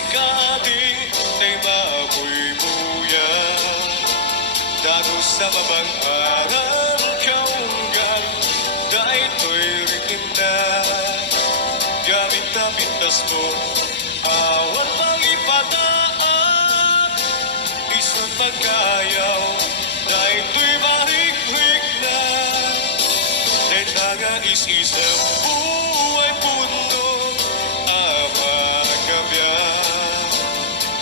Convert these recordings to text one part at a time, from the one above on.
sikating tay mabuy-buya dago sa mabang arang kaunggan daytoy ritim na gamit na pintas mo awan pang ipataan isang pagkayaw daytoy mahik-hik na dayta nga is-isang buhay puno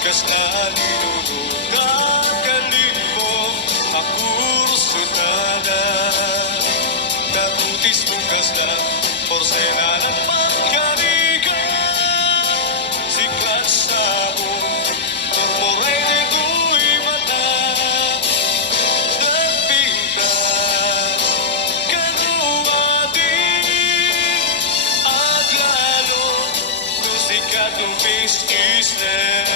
kas na ninunutan kanin mo akursutada tabutis mong kasla porselan at pagkarigan sikat sa mong turmoray nito'y mata nagpintas kanuwating at lalo kung sikat yung bis-isner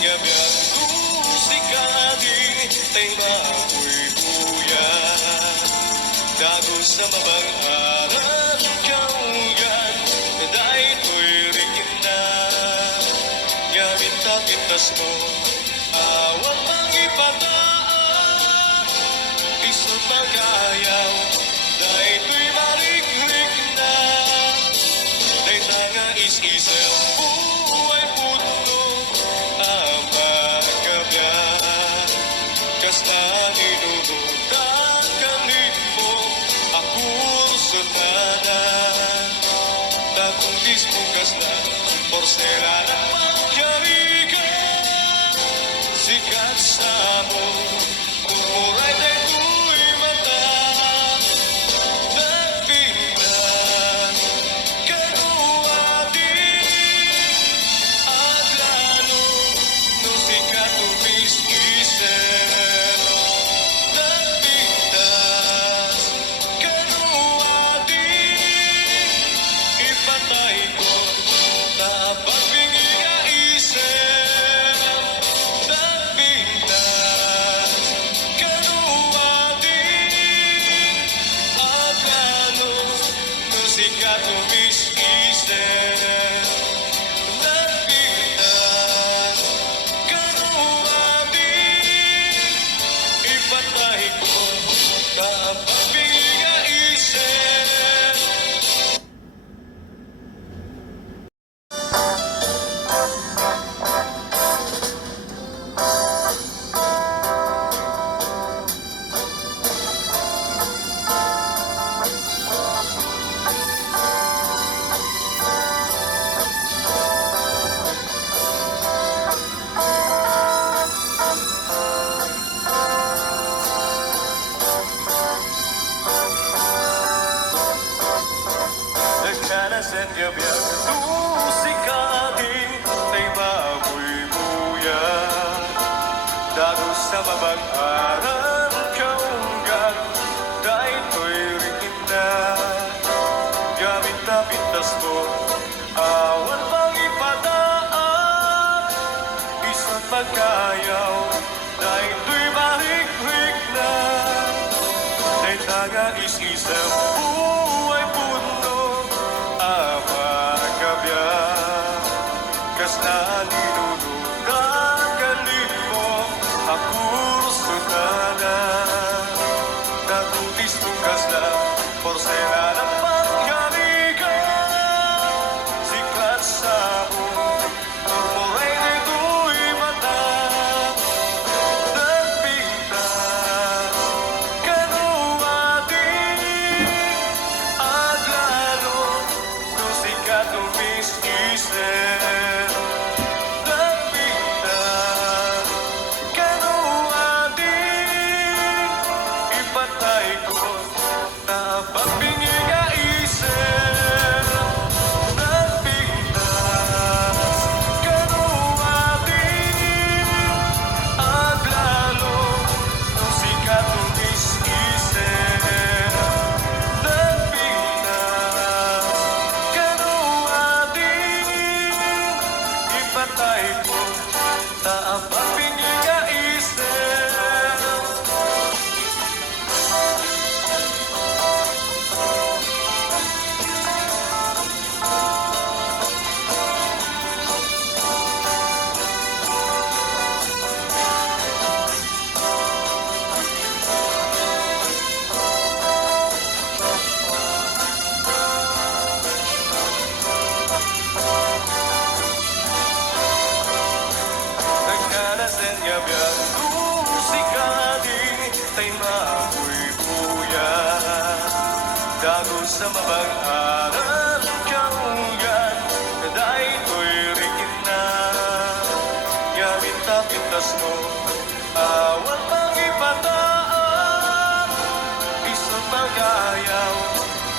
nga biyan sikating tay mabuy-buya dago sa mabang arang kaunggan daytoy rikim na gamit na pintas mo awan pang ipataan isang pagkayaw daytoy marik-rik na dayta nga is-isang buhay puno kas na ninunutan kanin mo akursutada tabutis mong kasla porselan at pagkarigan sikat sa mo murmuray daytoy mata nagpindan kanuwating at lalo nung sikat yung bis-isner sikat yung bis-isner nagpintas kanuwating ipatay ko kapag bigaisin sen gabiyan sikating tay mabuy-buya dago sa mabang arang kaunggan daytoy rikim na gamit na pintas mo awan pang ipataan isang pagkayaw daytoy mahik-hik na dayta nga is-isang buhay puno kas na ninunutan kanin mo akursutada tabutis mong kasla porselan at pagkarigan tumis-isip Nagpintas kanuading ipatay ko Tabang bingi nga isip Nagpintas kanuading aglalo nung sikat tumis-isip Nagpintas kanuading ipatay ko Tabang bingi nga isip Nagkarasan niya biyang musika din Tay maamoy buya Dago sa mabang aral kauyan Naday ko'y rigid na Ngamit na pintas mo Awan pang ipataan Isang magayaw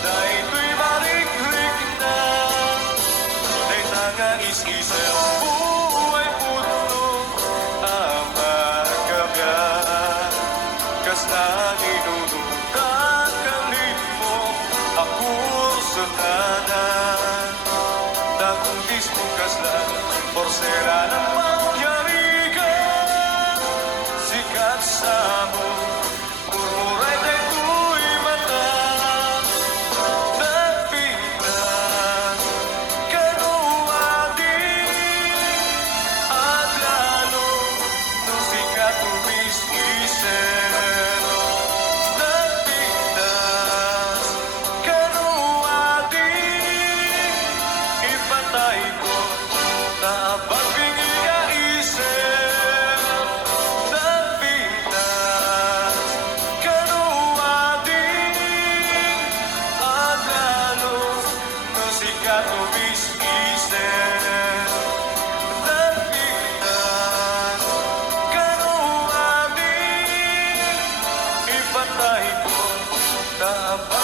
Day ko'y marik-rik na Day tanga is-isang buhay puno Ama kabyan Kas na inunutan kalit mo Ako sundanan Dakong dismo kaslan Porselanan pangyarigan Sikat sa mo Murmuray day tuy mata Nagpintas kanuading At lalo nung sikat tumis-isip Nagpintas kanuading ipatay ko Tabang bingi nga isip Nagpintas kanuading at lalo nung sikat tumis-isip Nagpintas kanuading ipatay ko Tabang